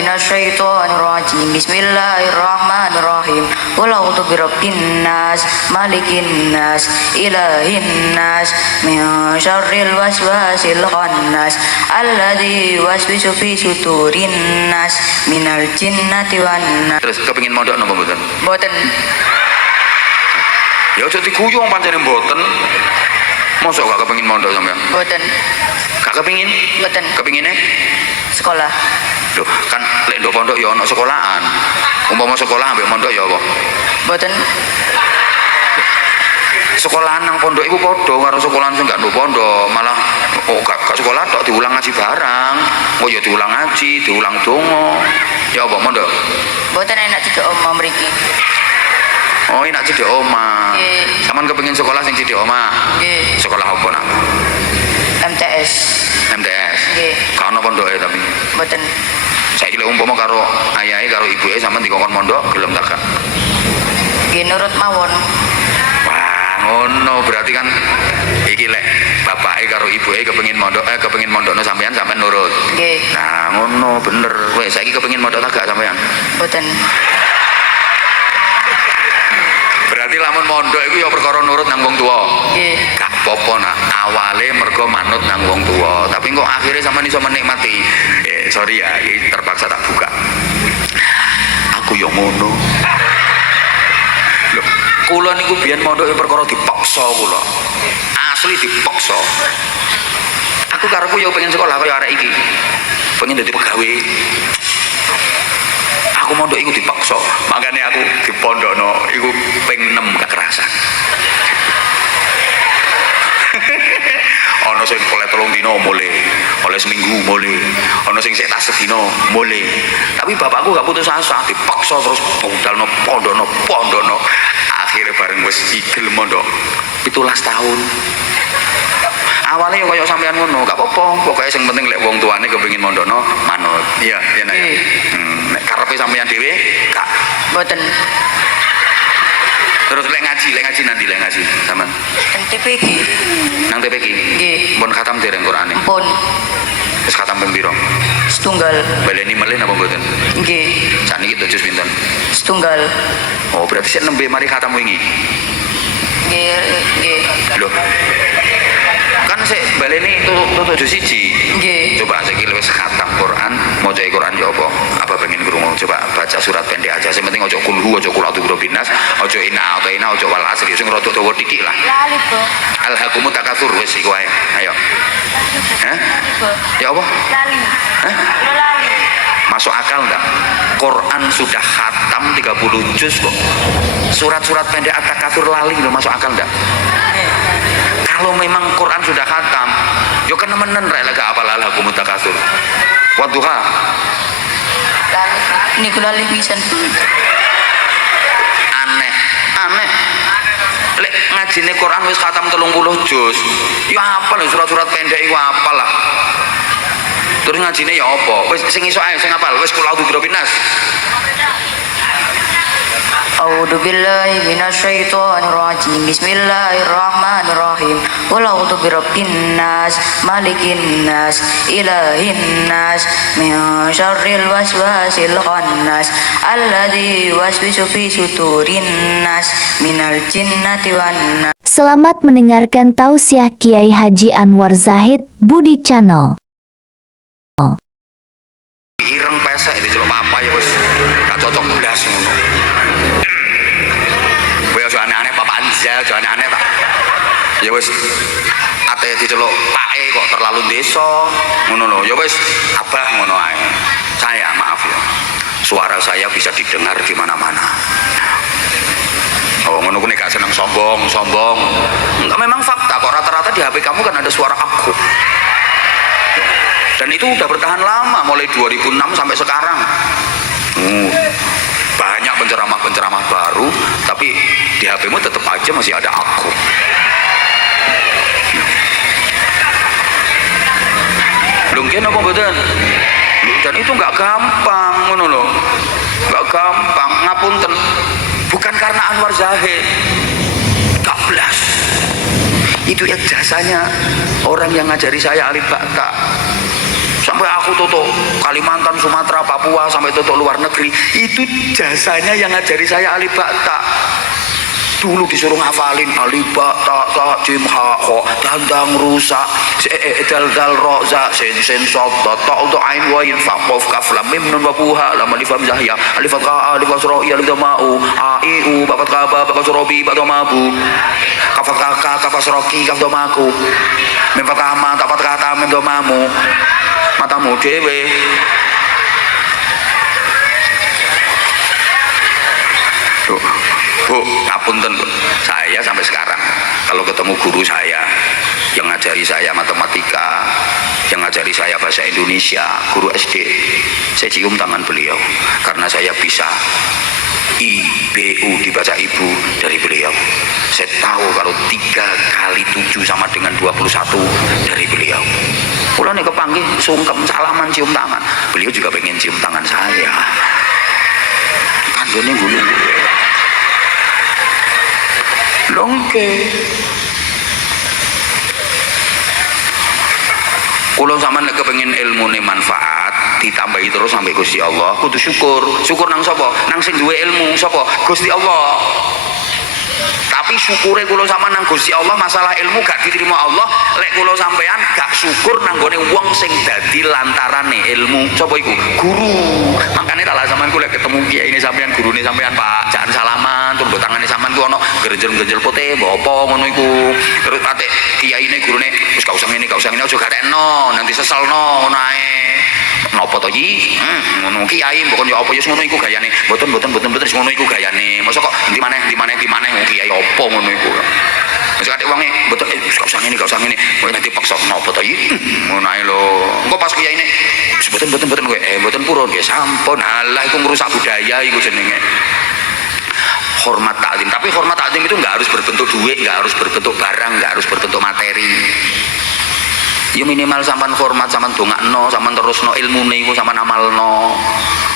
minasyaitonir rajim. Bismillahirrahmanirrahim. Qul a'udzu birabbin nas, malikin nas, ilahin nas, min syarril waswasil khannas, alladzi yuwaswisu fi sudurin nas, minal jinnati wan nas. Terus kepengin mondok napa mboten? Mboten. Ya aja diguyung pancene mboten. Mosok gak kepengin mondok sampean? Mboten. Gak kepengin? Mboten. Kepengine? Sekolah. Loh, kan lek ndok pondok ya ana sekolahan. Umpama sekolah ambek mondok ya apa? Mboten. Sekolahan nang pondok iku padha karo sekolahan sing gak ndok pondok, malah gak sekolah tok diulang ngaji barang. Oh ya diulang ngaji, diulang donga. Ya apa mondok? Mboten enak cedhek omah mriki. Oh, enak cedhek omah. Nggih. Sampeyan kepengin sekolah sing cedhek omah? Nggih. Sekolah apa nak? MTS. MTS. Nggih. Ka ono pondoke tapi. Mboten. Saiki lek umpama karo ayahe karo ibuke sampean dikongkon mondok gelem tak gak? Nggih nurut mawon. Wah, ngono berarti kan iki lek bapake karo ibuke kepengin mondokno sampean nurut. Nggih. Nah, ngono bener. Wes saiki kepengin mondok tak gak sampean? Mboten. Berarti lamun mondok iku ya perkara nurut nang wong tuwa. Nggih. Gak apa-apa nak. Awale mergo manut nang wong tuwa, tapi kok akhirnya sampean iso menikmati. Sorry ya, ini terpaksa tak buka. Aku yo ngono. Loh, kula niku biyen mondok perkara dipaksa kula. Asli dipaksa. Aku karepku yo pengen sekolah kaya arek iki. Pengen dadi pegawai. Aku mondok iku dipaksa. Makanya aku dipondokno iku ping 6 kekerasan. Ono sing oleh 3 dino mulai, oleh seminggu mulai, ono sing setas sedino mulai. Tapi bapakku gak putus asa, dipaksa terus budalno pondokno. Akhirnya bareng wis igel mondok 17 tahun. Awalnya kaya sampean ngono, gak apa-apa. Pokoknya sing penting lek wong tuane kepengin mondokno manut. Iya, ya nak. Nek karepe sampean dhewe gak. Mboten. Terus lek ngaji nanti sampean. Teng TPG. Nang TPG. Nggih. Pun khatam dereng Qur'ane. Pun Wis khatam ping pira? setunggal. Baleni melih napa mboten? Nggih. Sakniki tujuh pinten? Setunggal. Oh, berarti sik nembe mari khatam wingi. Nggih, nggih. Loh. Kan sik baleni tujuh siji. Nggih. Coba saiki wis khatam Quran, maca Quran ya apa? Apa pengen krungu? Coba baca surat pendek aja. Sing penting aja kulhu, aja qul a'udzu birabbin nas, aja inna ataina, aja wal asri. Sing rada dawa dikik lah. Lali, Bro. Alhaqumut takatsur wis iku ae. Ayo. Hah? Ya apa? Lali. Hah? Lali. Masuk akal enggak? Quran sudah khatam 30 juz kok. Surat-surat pendek at-takatsur lali lho, masuk akal enggak? Kalau memang Quran sudah khatam, yo kan nemen rek lega apal alhaqumut takatsur. Wadduha. Lali. Niku lali pisan. Aneh. Lek ngajine Quran wis khatam 30 juz. Ya apal surat-surat pendek iku apal lah. Terus ngajine ya apa? Wis sing iso ae sing apal, wis kula a'udzu birabbin nas. A'udzu billahi minasyaitonir rajim. Bismillahirrahmanirrahim. Qul a'udzu birabbin nas, malikin nas, ilahin nas, min syarril waswasil khannas, alladzi yuwaswisu fi sudurin nas, minal jinnati wan nas. Selamat mendengarkan tausiah Kiai Haji Anwar Zahid Budi Channel. Ireng pesek diceluk apa ya wis gak cocok blas ngono. Kowe aja aneh-aneh Bapak Anja, aja aneh-aneh tak. Ya wis ate diceluk pake kok terlalu desa ngono lho. Ya wis abah ngono ae. Saya maaf ya. Suara saya bisa didengar di mana-mana. Oh ngono kuwi gak seneng sombong. Enggak, memang fakta kok rata-rata di HP kamu kan ada suara aku. Dan itu udah bertahan lama, mulai 2006 sampai sekarang. Banyak penceramah-penceramah baru, tapi di HP-mu tetap aja masih ada aku. Mungkin apa betul? Dan itu nggak gampang, ngono loh. Nggak gampang, ngapunten. Bukan karena Anwar Zahid, gak belas. Itu ya jasanya orang yang ngajari saya alif ba ta. sampai aku tutup Kalimantan, Sumatera, Papua, sampai tutup luar negeri. Itu jasanya yang ngajari saya alif ba ta. Dulu disuruh ngafalin alif ba ta ta jim ha kha dandang rusak dal dal ro za sin sin sod ta ta untuk ain wa in fa qaf kaf lam mim nun wa buha lam alif lam zahya alif ka alif ra ya alif mau a i u ba ka ba ba ka robi ba ma bu kaf ka kaf roki kaf do maku mim ka ma ta ka ta mim do mamu matamu dhewe. Bu, ngapunten Bu, saya sampai sekarang kalau ketemu guru saya yang ngajari saya matematika, yang ngajari saya bahasa Indonesia, guru SD, saya cium tangan beliau karena saya bisa IBU dibaca ibu dari beliau. Saya tahu kalau 3 kali 7 sama dengan 21 dari beliau. Pulang nih kepanggih sungkem salaman cium tangan, beliau juga pengen cium tangan saya. Kandone gulung. Longke. Kulo sampean nek kepengin ilmune manfaat ditambahi terus sampai Gusti Allah, kudu syukur. Syukur nang sapa? Nang sing duwe ilmu sapa? Gusti Allah. Tapi syukure kulo sampean nang Gusti Allah, masalah ilmu gak diterima Allah, lek kulo sampean gak syukur nang gone wong sing dadi lantarane ilmu. Sapa iku? Guru. Makane tak sampean ku lek ketemu kiai ini sampean, gurune sampean Pak, jangan salaman, tur tangane sampean ku ono gerjel-gerjel putih, mbok apa ngono iku. Terus ate kiyaine gurune wis gak usah ngene, gak usah ngene, aja gatekno, nanti seselno ngono ae. Napa to iki? Ngono kiai mbok ya apa ya ngono iku gayane. Mboten ngono iku gayane. Mosok kok di maneh kiai apa ngono iku. Wis kate wonge mboten gak usah ngene, kok nanti paksa napa to iki? Ngono ae lho. Engko pas kiyaine mboten kowe mboten purun nggih sampun. Halah iku ngrusak budaya iku jenenge. Hormat taklim, tapi hormat taklim itu nggak harus berbentuk duit, nggak harus berbentuk barang, nggak harus berbentuk materi. Ya minimal sampean hormat, sampean dongakno, sampean terusno ilmune iku, sampean amalno.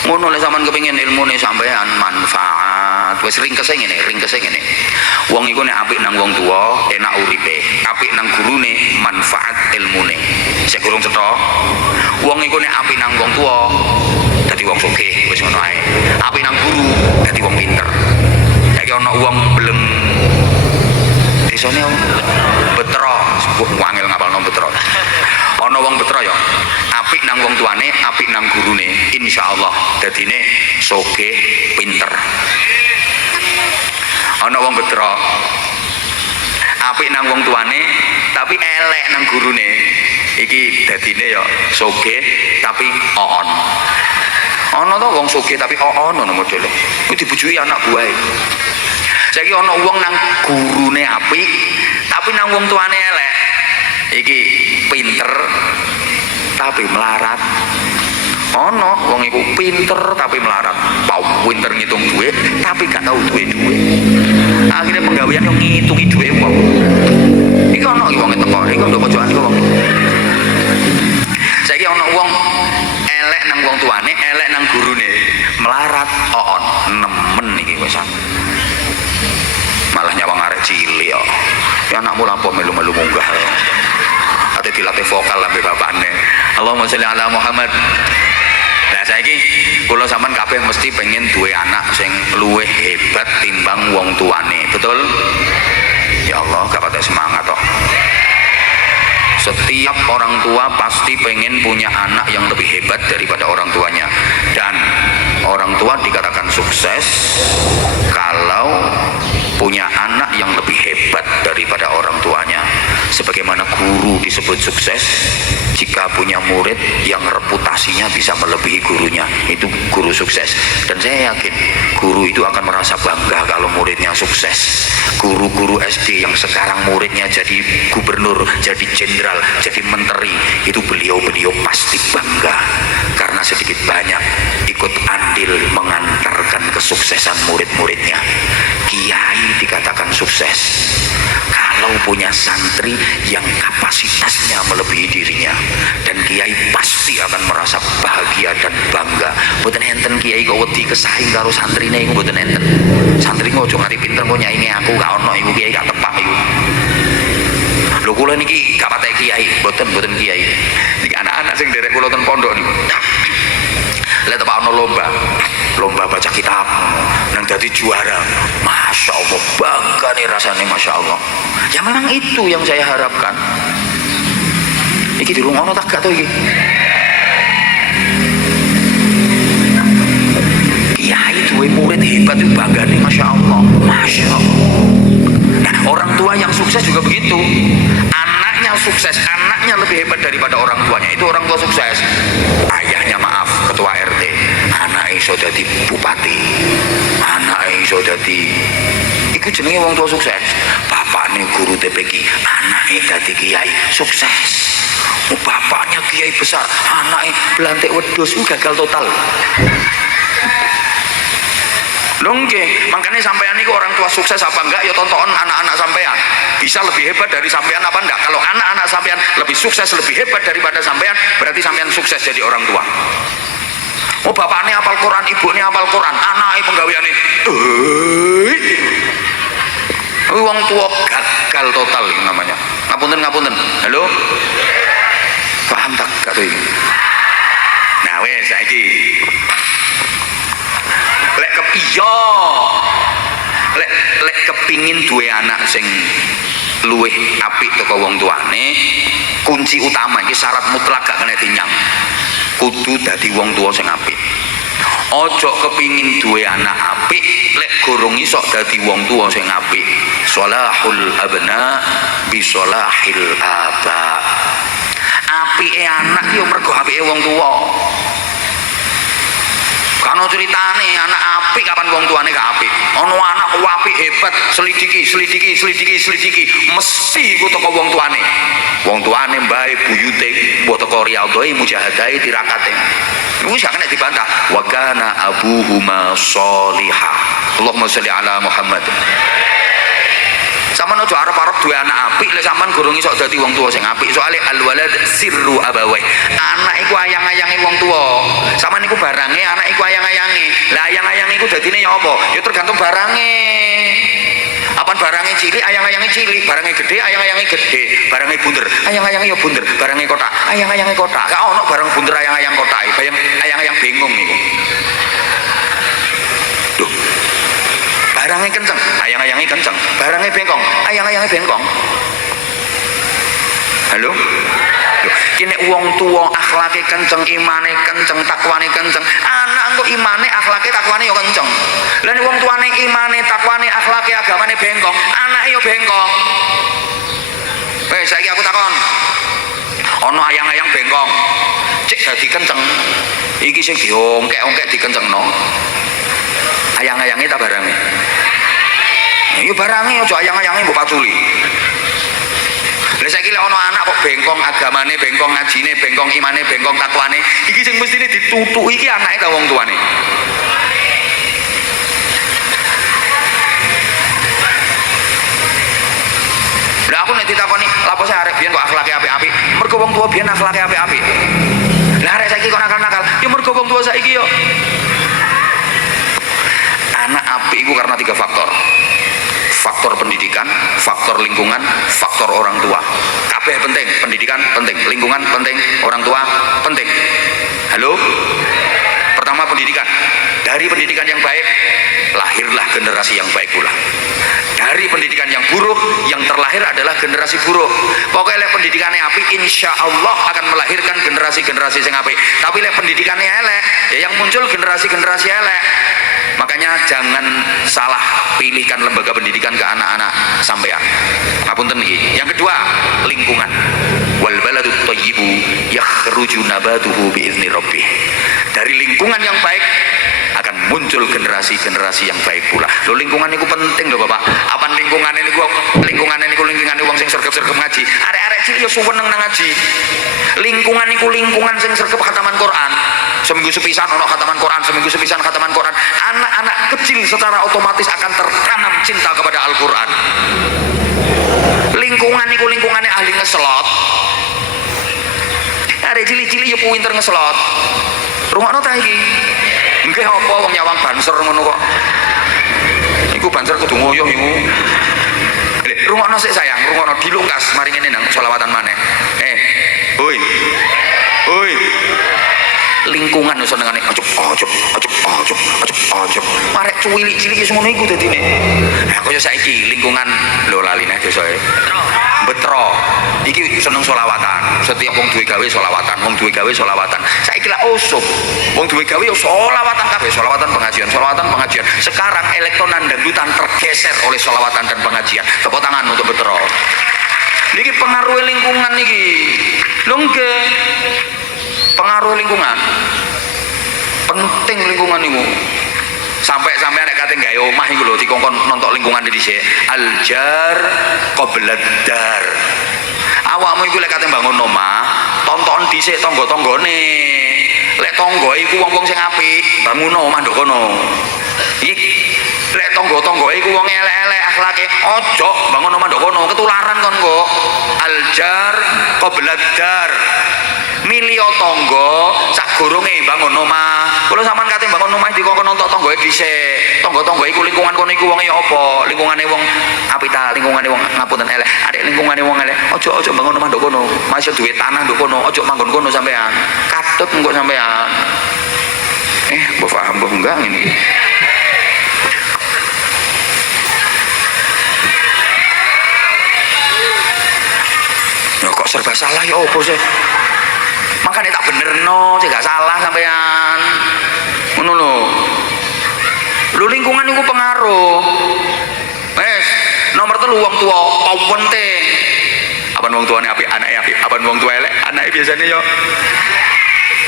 Ngono lek sampean kepengin ilmune sampean manfaat. Wis ringkese ngene. Wong iku nek apik nang wong tuwa, enak uripe. Apik nang gurune, manfaat ilmune. Sik kurung cetha. Wong iku nek apik nang wong tuwa, dadi wong sugih, wis ngono ae. Apik nang guru, dadi wong pinter. Ana wong belum desane Betro, wangel ngapalno Betro. Ana wong Betro ya, apik nang wong tuane, apik nang gurune, insyaallah dadine sugih pinter. Ana wong Betro, apik nang wong tuane, tapi elek nang gurune. Iki dadine ya sugih tapi oon. Ana to wong sugih tapi oon ngono modele. Kuwi dibujuki anak buahe. Saiki ana wong nang gurune apik tapi nang wong tuane elek. Iki pinter tapi melarat. Ana wong iku pinter tapi melarat. Pinter ngitung duit tapi gak tau duwe-duwe. Akhirnya penggawean yang ngitungi duit wong. Iki ana wong teko, iki ndok pojokan iku wong. Saiki ana wong elek nang wong tuane, elek nang gurune, melarat oon, nemen iki wis. Malah nyawang arek cilik ya. Ya anakmu lapo melu-melu munggah. Ate dilatih vokal lambe bapakne. Allahumma sholli ala Muhammad. Nah saiki kula sampean kabeh mesti pengen duwe anak sing luwih hebat timbang wong tuane. Betul? Ya Allah, gak patah semangat toh. Setiap orang tua pasti pengen punya anak yang lebih hebat daripada orang tuanya. Dan orang tua dikatakan sukses kalau punya anak yang lebih hebat daripada orang tuanya. Sebagaimana guru disebut sukses jika punya murid yang reputasinya bisa melebihi gurunya, itu guru sukses. Dan saya yakin guru itu akan merasa bangga kalau muridnya sukses. Guru-guru SD yang sekarang muridnya jadi gubernur, jadi jenderal, jadi menteri, itu beliau-beliau pasti bangga karena sedikit banyak ikut andil mengantarkan kesuksesan murid-muridnya. Kiai dikatakan sukses kalau punya santri yang kapasitasnya melebihi dirinya, dan kiai pasti akan merasa bahagia dan bangga. Mboten enten kiai kok wedi kesaing karo santrine iku, mboten enten. Santri kok aja nganti pinter kok nyaingi aku, gak ono iku kiai gak tepak iku. Lho kula niki gak patek kiai, mboten kiai. Niki anak-anak sing derek kula ten pondok niku. Lha tepak ana lomba baca kitab nang dadi juara. Masya Allah, bangga nih rasanya, Masya Allah. Ya memang itu yang saya harapkan. Iki dirungokno tak gak to iki? Kiai duwe murid hebat itu bangga nih, Masya Allah. Masya Allah. Nah, orang tua yang sukses juga begitu. Anaknya sukses, anaknya lebih hebat daripada orang tuanya. Itu orang tua sukses. Ayahnya maaf, ketua RT, anak iso dadi bupati, anak iso dadi, iku jenenge wong tua sukses. Bapaknya guru TPQ, anaknya dadi kiai sukses. Bapaknya kiai besar, anaknya belantik wedhus, gagal total. Nggih, makanya sampean niku orang tua sukses apa enggak ya tonton anak-anak sampean. Bisa lebih hebat dari sampean apa enggak? Kalau anak-anak sampean lebih sukses, lebih hebat daripada sampean, berarti sampean sukses jadi orang tua. Oh, bapaknya hafal Quran, ibunya hafal Quran, anaknya penggaweane wong tua gagal total namanya. Ngapunten. Halo? Paham tak gak tuh? Nah, wes saiki lek kepiyo lek kepingin duwe anak sing luwih apik teko wong tuane, kunci utama iki syarat mutlak gak kena dinyang, kudu dadi wong tua sing apik. Ojo kepingin duwe anak apik lek gorong iso dadi wong tua sing apik. Sholahul abna bi sholahil aba. Apike anak yo mergo apike wong tua. Kano ceritane anak apik kapan wong tuane gak apik. Ono anak apik hebat, selidiki, mesti iku teko wong tuane. Wong tuane mbae buyute, mbok teko riyadhai mujahadai tirakate. Iku sak kena dibantah. Wa kana abuhuma sholihah. Allahumma sholli ala Muhammad. Sampeyan aja arep-arep duwe anak apik lek sampean gorong iso dadi wong tuwa sing apik. Soale al walad sirru abawai. Anak iku ayang-ayange wong tuwa. Sampeyan iku barange, anak iku ayang-ayange. Lah ayang-ayang iku dadine ya apa? Ya tergantung barange. Apan barange cilik, ayang-ayange cilik, barange gede, ayang-ayange gede, barange bunder, ayang-ayange ya bunder, barange kotak, ayang-ayange kotak. Gak ono barang bunder ayang-ayang kotak, bayang ayang-ayang bingung niku. Duh. Barangnya kenceng, ayang-ayangnya kenceng. Barangnya bengkong, ayang-ayangnya bengkong. Halo? Kini uang tua akhlaknya kenceng, imane kenceng, takwane kenceng. Anak untuk imane, akhlaknya, takwane yo kenceng. Lan uang tuane imane, takwane, akhlaknya, agamane bengkong. Anaknya yo bengkong. Saiki aku takon. Ono ayang-ayang bengkong. Cek dadi kenceng. Iki sing diongkek-ongkek dikencengno. Ayang-ayangnya tak barangnya. Ya barangnya aja ayang-ayangnya mbok paculi. Lah saiki lek ana anak kok bengkong agamane, bengkong ngajine, bengkong imane, bengkong takwane, iki sing mestine ditutuki iki anake ka wong tuane. Lah aku nek ditakoni, lha apa sih arek biyen kok akhlake apik-apik? Mergo wong tua biyen akhlake apik-apik. Lah arek saiki kok nakal-nakal, ya mergo wong tua saiki yo. Anak apik itu karena 3 faktor. Faktor pendidikan, faktor lingkungan, faktor orang tua. Kabeh penting, pendidikan penting, lingkungan penting, orang tua penting. Halo? Pertama pendidikan. Dari pendidikan yang baik, lahirlah generasi yang baik pula. Dari pendidikan yang buruk, yang terlahir adalah generasi buruk. Pokoknya pendidikannya apik, insya Allah akan melahirkan generasi-generasi yang apik. Tapi pendidikannya elek, ya yang muncul generasi-generasi elek. Makanya jangan salah pilihkan lembaga pendidikan ke anak-anak sampean. Ngapunten iki. Yang kedua, lingkungan. Wal baladut thayyibu yakhruju nabatuhu biizni rabbih. Dari lingkungan yang baik akan muncul generasi-generasi yang baik pula. Lho lingkungan niku penting lho Bapak. Apa lingkungan niku lingkungan wong sing sregep-sregep ngaji. Arek-arek cilik yo suweneng nang ngaji. Lingkungan niku lingkungan sing sregep khataman Quran. Seminggu sepisan ono khataman Quran, seminggu sepisan khataman Quran. Anak-anak kecil secara otomatis akan tertanam cinta kepada Al-Quran. Lingkungan niku lingkungannya ahli ngeslot. Arek cilik-cilik yo pinter ngeslot. Rungokno ta iki? Nggih apa wong nyawang banser ngono kok. Iku banser kudu ngoyo iku. Rungokno sik sayang, rungokno dilungkas mari ngene nang selawatan maneh. Hoi. Oi. Lingkungan wis senengane ojo. Marek cilik-cilik wis ngono iku dadine. Nah, kaya saiki lingkungan lho laline desae. Betro. Iki seneng selawatan. Setiap wong duwe gawe selawatan, wong duwe gawe selawatan. Saiki lak usum. Wong duwe gawe selawatan kabeh, selawatan pengajian. Sekarang elektronan dangdutan tergeser oleh selawatan dan pengajian. Tepuk tangan untuk Betro. Niki pengaruh lingkungan niki. Lho nggih. Pengaruh lingkungan. Penting lingkungan niku. Sampai nek kate gawe omah iku lho dikongkon nonton lingkungan dhisik. Aljar qoblad dar. Awakmu iku lek kate bangun omah, tonton dhisik tangga-tanggane. Lek tangga iku wong-wong sing apik, bangun omah ndok kono. Iki lek tangga-tangga iku wong elek-elek akhlake, ojo bangun omah ndok kono, ketularan kon kok. Aljar qoblad dar. Milio tangga sak goronge bangun omah. Kula sampean kate bangun omah dikongkon nonton tanggae dhisik. Tangga-tangga iku lingkungan kono iku wonge ya apa? Lingkungane wong apik ta, lingkungane wong ngapunten elek. Adek lingkungane wong elek, ojo bangun omah ndok kono. Masih duwe tanah ndok kono, ojo manggon kono sampean. Katut engko sampean. Mbok paham mbok enggak ini. Ya kok serba salah ya opo sih? Makanya tak benerno, sih gak salah sampean. Ngono lho. Lu lingkungan itu pengaruh. Nomor 3 wong tua, penting. Apa wong tuane apik, anake apik. Apa wong tua elek, anake biasanya yo.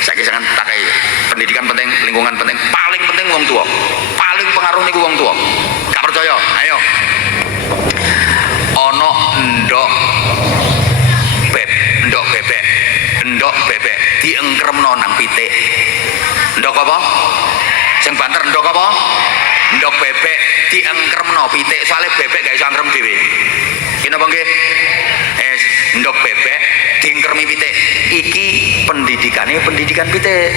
Saiki sangan takai pendidikan penting, lingkungan penting. Paling penting wong tua. Paling pengaruh niku wong tua. Gak percaya? Ayo. Ono ndok bebek diengkremno nang pitik. Ndok apa? Sing banter ndok apa? Ndok bebek diengkremno pitik, soalnya bebek gak iso angkrem dhewe. Ki napa nggih? Ndok bebek diengkremi pitik. Iki pendidikan pitik.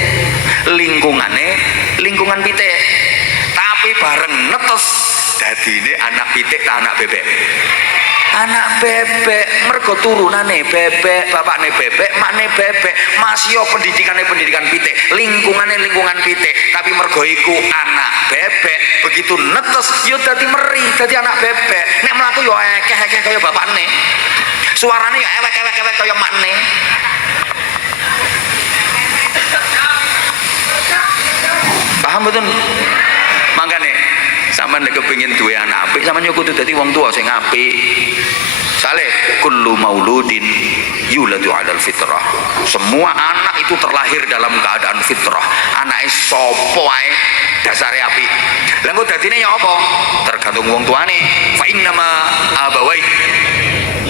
Lingkungan pitik. Tapi bareng netes dadine anak pitik ta anak bebek. Anak bebek mergo turunane bebek, bapakne bebek, makne bebek, masih yo pendidikan pitik, lingkungan pitik, tapi mergo iku anak bebek, begitu netes yo dadi meri, dadi anak bebek. Nek mlaku yo ekeh kaya bapakne. Suarane yo ewek kaya makne. Paham betul? Makane sampeyan nek kepengin duwe anak apik, sampeyan yo kudu dadi wong tuwa sing apik. Sale kullu mauludin yuladu 'alal fitrah. Semua anak itu terlahir dalam keadaan fitrah. Anake sapa wae dasare apik. Lah engko dadine ya apa? Tergantung wong tuane. Fa innama abawai.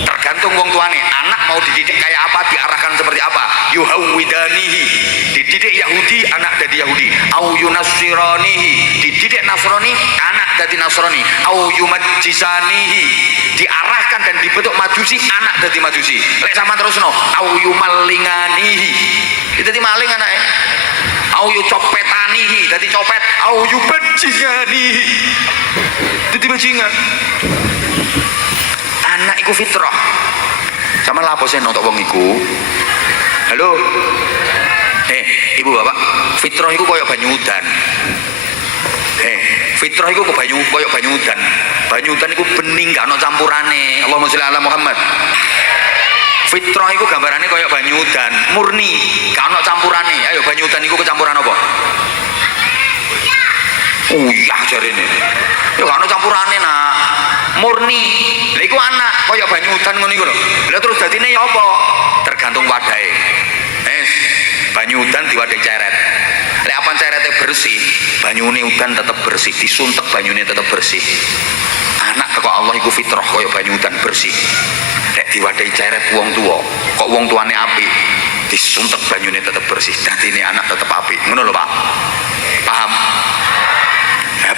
Tergantung wong tuane. Anak mau dididik kayak apa, diarahkan seperti apa. Yuhawidanihi. Dididik Yahudi, anak jadi Yahudi. Au yunassiranihi. Dididik Nasrani, anak jadi Nasrani. Au yumajjisanihi. Diarahkan dan dibentuk majusi, anak jadi majusi. Lek sama terusno. Au yumallinganihi. Dadi maling anake. Au yucopetanihi, dadi copet. Au yubajjinganihi. Dadi bajingan. Anak iku fitrah. Sama lapo sih nonton wong iku. Halo. Ibu bapak, fitrah iku koyo banyu udan. Fitrah iku koyo banyu udan. Banyu udan iku bening gak ono campurane. Allahumma sholli ala Muhammad. Fitrah iku gambarane koyo banyu udan, murni, gak ono campurane. Ayo banyu udan iku kecampuran apa? Uyah jarene. Ya gak ono campurane nak. Murni. Lha iku anak kaya banyu udan ngono iku lho. Lah terus dadine ya apa? Tergantung wadahe. Banyu udan diwadahi ceret. Lek apa cerete bersih, banyune udan tetap bersih, disuntek banyune tetap bersih. Anak kok Allah iku fitrah kaya banyu udan bersih. Lek diwadahi ceret wong tuwa, kok wong tuane apik, disuntek banyune tetap bersih. Dadine anak tetap apik. Ngono lho, Pak. Paham?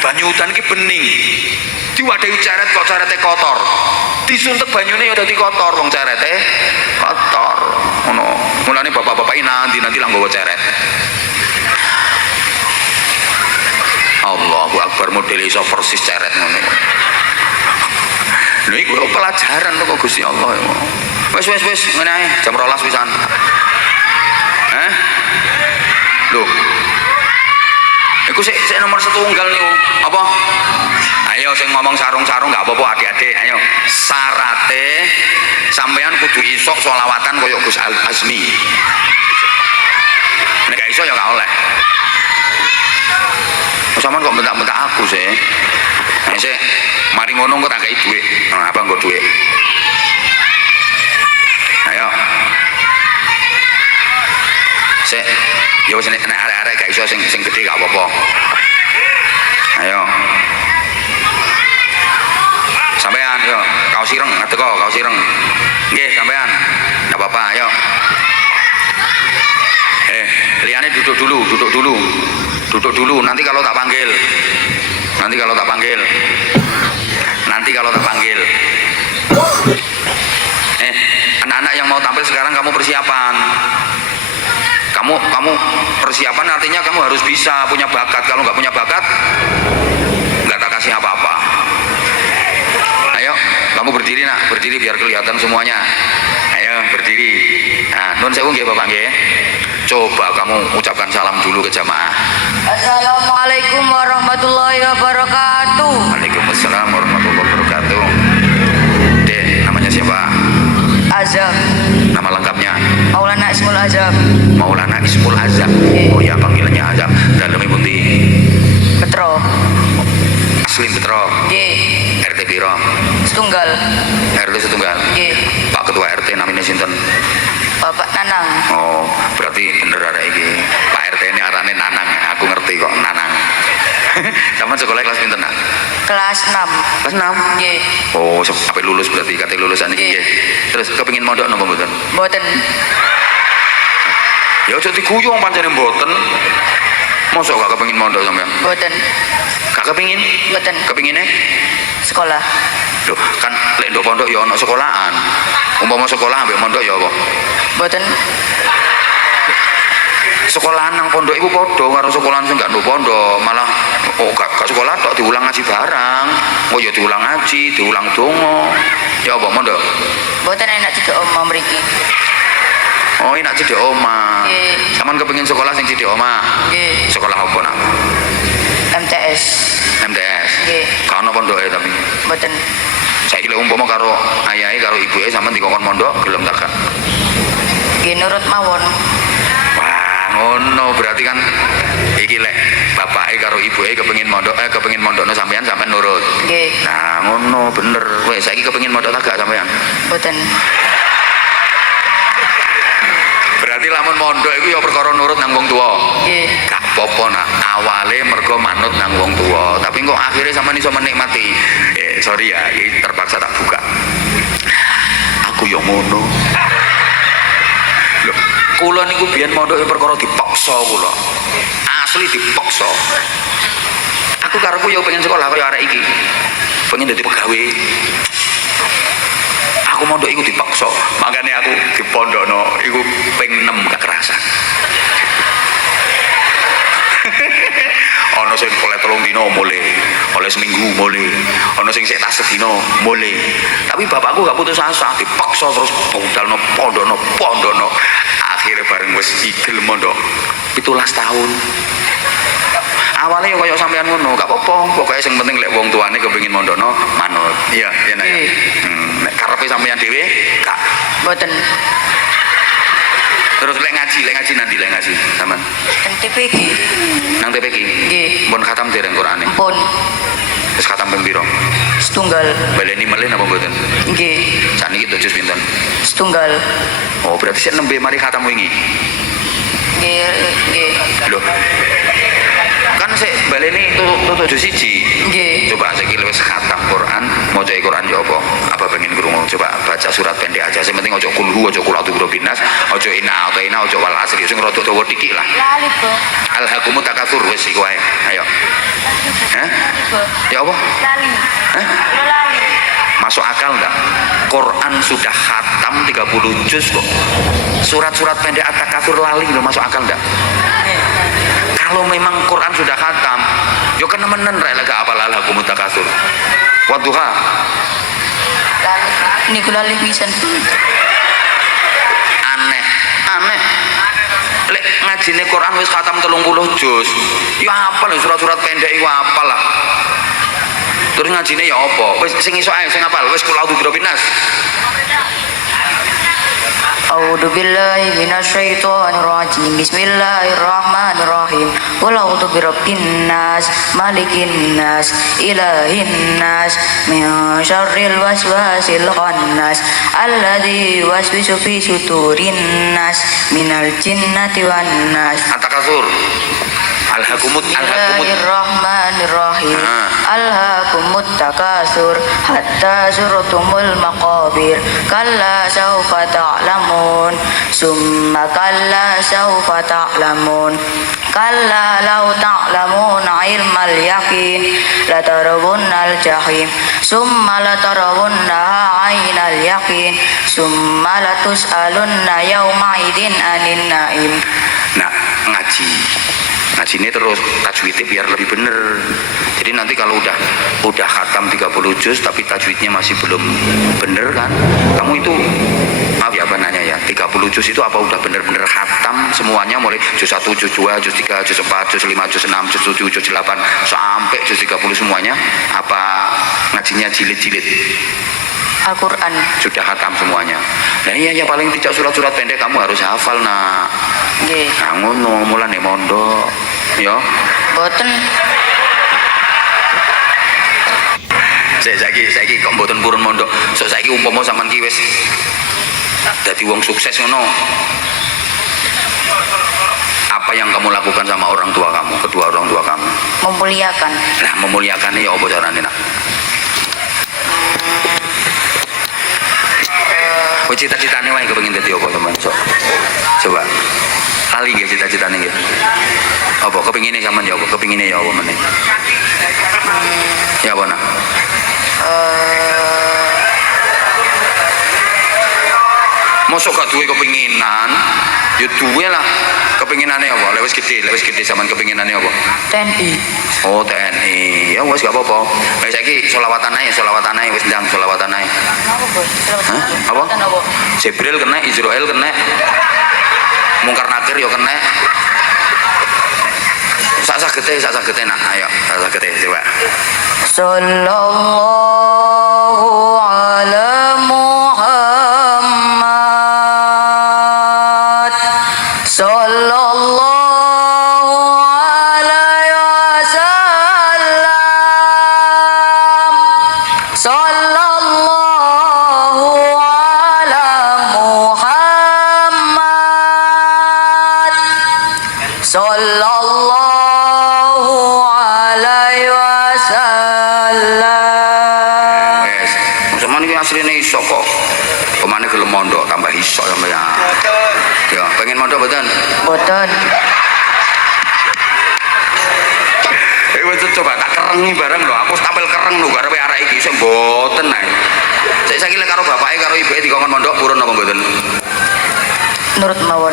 Banyu udan ki bening. Diwadahi ceret kok cerete kotor. Disuntek banyune ya dadi kotor, wong cerete kotor. Ngono. Mulane bapak-bapak ini nanti lah nggawa ceret. Allahu Akbar, model iso persis ceret ngono. Lha iku pelajaran kok Gusti Allah. Wis ngene ae, jam 12 pisan. Hah? Loh. Iku sik nomor setunggal niku. Apa? Ayo sing ngomong sarung-sarung nggak apa-apa adik-adik. Ayo. Sarate sampean kudu iso sholawatan kaya Gus Azmi. Nek gak iso ya gak oleh. Sampeyan kok bentak-bentak aku sih. Nek sik mari ngono kok tak kei dhuwit. Nah, abang kok dhuwit. Ayo. Sik, ya wis nek arek-arek gak iso sing gedhe gak apa-apa. Ayo. Sampean yo, kaos ireng, teko kaos ireng. Nggih, sampean. Enggak apa-apa, ayo. Liane duduk dulu, nanti kalau tak panggil. Anak-anak yang mau tampil sekarang kamu persiapan. Kamu persiapan artinya kamu harus bisa punya bakat. Kalau nggak punya bakat, nggak tak kasih apa-apa. Ayo, kamu berdiri nak, berdiri biar kelihatan semuanya. Ayo berdiri. Nah, nun sewu nggih Bapak nggih. Coba kamu ucapkan salam dulu ke jamaah. Assalamualaikum warahmatullahi wabarakatuh. Waalaikumsalam warahmatullahi wabarakatuh. Dek, namanya siapa? Azam. Nama lengkapnya? Maulana Ismul Azam. Maulana Ismul Azam. Oh ya, panggilannya Azam. Daleme pundi? Petro. Asli Petro. Nggih. RT piro? Setunggal. RT setunggal. Nggih. Pak Ketua RT namanya sinten? Bapak Nanang. Oh, berarti bener ada iki. Pak RT ini arane Nanang. Aku ngerti kok Nanang. Sama sekolah kelas pinten nak? Kelas 6. Kelas 6? Nggih. Oh, sampai lulus berarti kate lulusan iki nggih. Terus kepengin mondok napa mboten? Mboten. Ya aja diguyung pancene mboten. Mosok gak kepengin mondok sampean? Mboten. Gak kepengin? Mboten. Kepengine? Sekolah. Loh, kan lek ndok pondok ya ana sekolahan. Umpama sekolah ambek mondok ya apa? Mboten. Sekolahan nang pondok iku padha karo sekolahan sing gak ndok pondok, malah gak sekolah tok diulang ngaji barang. Oh ya diulang ngaji, diulang donga. Ya apa mondok? Mboten enak cedhek omah mriki. Oh, enak cedhek omah. Nggih. Saman kepengin sekolah sing cedhek omah. Nggih. Sekolah apa nak? MTS. MTS. Nggih. Ka ono pondoke tapi. Mboten. Saiki lek umpama karo ayahe karo ibuke sampean dikongkon mondok gelem tak gak? Nggih nurut mawon. Wah, ngono berarti kan iki lek bapake karo ibuke kepengin mondokno sampean nurut. Nggih. Nah, ngono bener. Wes saiki kepengin mondok tak gak sampean? Mboten. Berarti lamun mondok iku ya perkara nurut nang wong tuwa. Nggih. Gak apa-apa nak. Awale mergo manut nang wong tuwa, tapi kok akhirnya sampean iso menikmati. Sorry ya, ini terpaksa tak buka. Aku ya ngono. Loh, kula niku biyen mondok perkara dipaksa kula. Asli dipaksa. Aku karepku ya pengen sekolah kaya arek iki. Pengen dadi pegawai. Aku mondok iku dipaksa. Makanya aku dipondokno iku ping 6 kekerasan. Ono sing oleh 3 dino mulai, oleh seminggu mulai, ono sing sik tas sedino mulai. Tapi bapakku gak putus asa, dipaksa terus budalno pondokno. Akhirnya bareng wis igel mondok 17 tahun. Awalnya kaya sampean ngono, gak apa-apa. Pokoknya sing penting lek wong tuane kepengin mondokno manut. Iya, ya nak. Nek karepe sampean dhewe gak. Mboten. Terus lek ngaji nanti sampean. Teng TPG. Nang TPG. Nggih. Pun khatam dereng Qur'ane. Pun Wis khatam ping pira? setunggal. Baleni melih napa mboten? Nggih. Sakniki tujuh pinten? Setunggal. Oh, berarti sik nembe mari khatam wingi. Nggih, nggih. Loh. Kan sik baleni tujuh siji. Nggih. Coba saiki wis khatam Quran, maca Quran ya apa? Apa pengen krungu? Coba baca surat pendek aja. Sing penting aja kulhu, aja qul a'udzu birabbinas, aja inna ataina, aja wal asri. Sing rada dawa dikit lah. Lali, Bro. Alhaqumut takatsur wis iku ae. Ayo. Hah? Ya apa? Lali. Hah? Lali. Masuk akal enggak? Quran sudah khatam 30 juz kok. Surat-surat pendek at-takatsur lali lho, masuk akal enggak? Kalau memang Quran sudah khatam, yo kan nemenan rek lega apal alhaqumut takatsur. Wadduha. Lali. Niku lali pisan. Aneh. Lek ngajine Quran wis khatam 30 juz. Ya apal surat-surat pendek iku apal lah. Terus ngajine ya apa? Wis sing iso ae sing apal wis kula udu binas. A'udzu billahi minasyaitonir rajim. Bismillahirrahmanirrahim. Qul a'udzu birabbin nas, malikin nas, ilahin nas, min syarril waswasil khannas, alladzi yuwaswisu fi sudurin nas, minal jinnati wan nas. At-Takatsur. Alhaakumut Bismillahirrahmanirrahim. Alhaakumut takasur hatta zurtumul maqabir. Kalla sawfa ta'lamun, summa kalla sawfa ta'lamun. Kalla law ta'lamuna ilmal yaqin latarawunnal jahim, summa latarawunnaha 'ainal yaqin, summa latus'alunna yawma idin 'anin na'im. Nah, ngaji ini terus tajwidnya biar lebih bener. Jadi nanti kalau udah khatam 30 juz tapi tajwidnya masih belum bener kan, kamu itu maaf ya nanya ya, 30 juz itu apa udah bener-bener khatam semuanya mulai juz 1, juz 2, juz 3, juz 4, juz 5, juz 6, juz 7, juz 8 sampai juz 30 semuanya, apa ngajinya jilid-jilid? Al-Quran Sudah khatam semuanya. Nah iya ya, paling tidak surat-surat pendek kamu harus hafal nak. nggih. Nah ngono mulane mondok ya. Boten Saiki kok mboten purun mondok. Sok saiki umpama sampean ki wis dadi wong sukses ngono. Apa yang kamu lakukan sama orang tua kamu, kedua orang tua kamu? memuliakan. Nah, memuliakannya ya apa carane nak? Kowe cita-citane wae kepengin dadi apa sampean sok? Coba. Kali nggih cita-citane nggih. Apa kepengine sampean ya apa? Kepengine ya apa meneh? Ya apa nak? Mosok gak duwe kepinginan, ya duwe lah. Kepinginane apa? Lek wis gede sampean kepinginane apa? TNI. Oh, TNI. Ya wis gak apa-apa. Wis saiki selawatan ae wis ndang selawatan ae. Hah? Apa? Jibril kena, Israel kena. Mungkar Nakir ya kena. Sak sagete nak. Ayo, sak sagete coba. Sallallahu ala Muhammad. Sallallahu alaihi wasallam. Sallallahu ala Muhammad. Sallallahu alaihi wasallam. Wes, sampean iki asline iso kok. Pemane gelem mondok tambah iso sampean. Ya, pengen mondok mboten? Boten. Wes coba tak kerengi bareng lho. Aku tampil kereng lho garepe arek iki iso mboten ae. Saiki lek karo bapake karo ibuke dikongkon mondok purun apa mboten? Nurut mawon.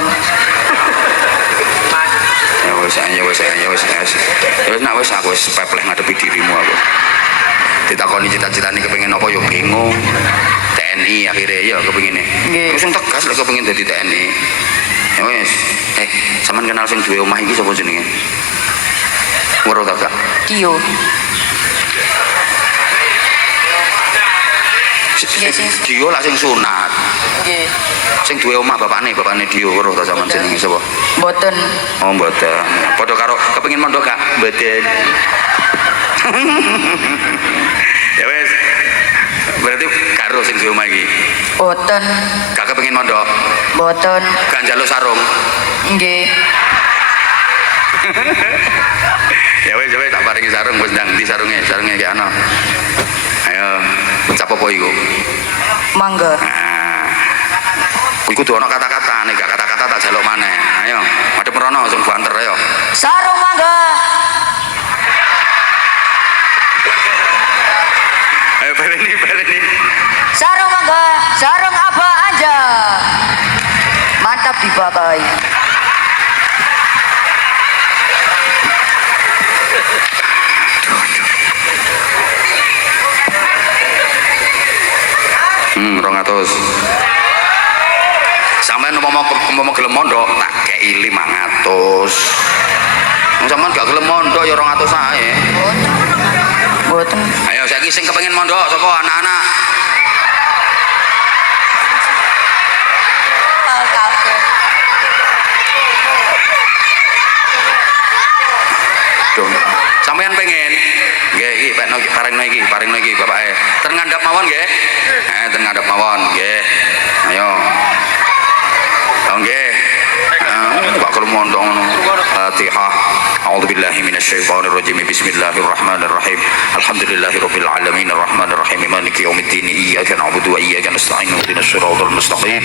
Ya wes nak wes aku wes pepleh ngadepi dirimu aku. Ditakoni cita-citane kepengin apa ya bingung. TNI akhirnya ya kepengine. Nggih. Wis tegas lek kepengin dadi TNI. Ya wes. Sampean kenal sing duwe omah iki sapa jenenge? Weruh ta gak? Dio. Iya, sing- Dio lah sing sunat. Nggih. Sing duwe omah bapakne Dio weruh ta sampean jenenge sapa? Boten. Oh mboten. Padha karo kepengin mondok gak? Mboten. Ya wes. Berarti karo sing duwe omah iki. Boten. Gak kepengin mondok. Boten. Gak njaluk sarung. Nggih. Ya wes tak paringi sarung wis ndang ndi sarunge ki ana. Ayo, ucap apa iku? Mangga. Nah. Iku kudu ana kata-kata, nek gak kata-kata tak jaluk maneh. Ayo, madhep merono sing banter ayo. Sarung mangga. Ayo baleni. Sarung mangga. Sarung apa aja. Mantap dipakai. Sampai sampean umpama gelem mondok tak kei 500. Sampeyan gak gelem mondok ya 200 ae. Mboten. Ayo saiki sing kepengin mondok sapa anak-anak? Dong. Sampeyan pengen? Nggih, iki paringno iki bapake. Ten ngandhap mawon nggih. Ten ngandhap mawon nggih. Ayo. Oh nggih. Kok gelem mondok ngono. Fatihah. أعوذ بالله من الشيطان الرجيم بسم الله الرحمن الرحيم الحمد لله رب العالمين الرحمن الرحيم مالك يوم الدين إياك نعبد وإياك نستعين اهدنا الصراط المستقيم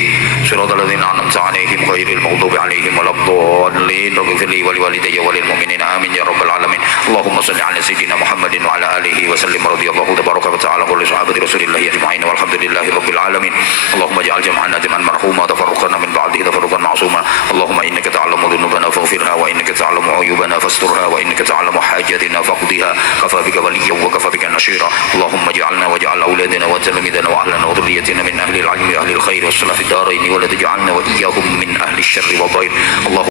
صراط الذين أنعمت عليهم غير المغضوب عليهم ولا الضالين رب اغفر لي ولوالدي وللمؤمنين آمين يا رب العالمين اللهم صل على سيدنا محمد وعلى آله وسلم رضي الله تبارك وتعالى كل صحابة رسول الله أجمعين والحمد لله رب العالمين اللهم اجعل جمعنا جمعا مرحوما تفرقنا من بعده تفرقا معصوما اللهم إنك تعلم ذنوبنا فاغفرها وإنك تعلم عيوبنا فاسترها وإنك تعلم حاجاتنا فاقضها كفى بك وليا وكفى بك نصيرا اللهم اجعلنا واجعل أولادنا وتلاميذنا وأهلنا وذريتنا من أهل العلم وأهل الخير والصلاح في الدارين ولا تجعلنا وإياهم من أهل الشر والضير اللهم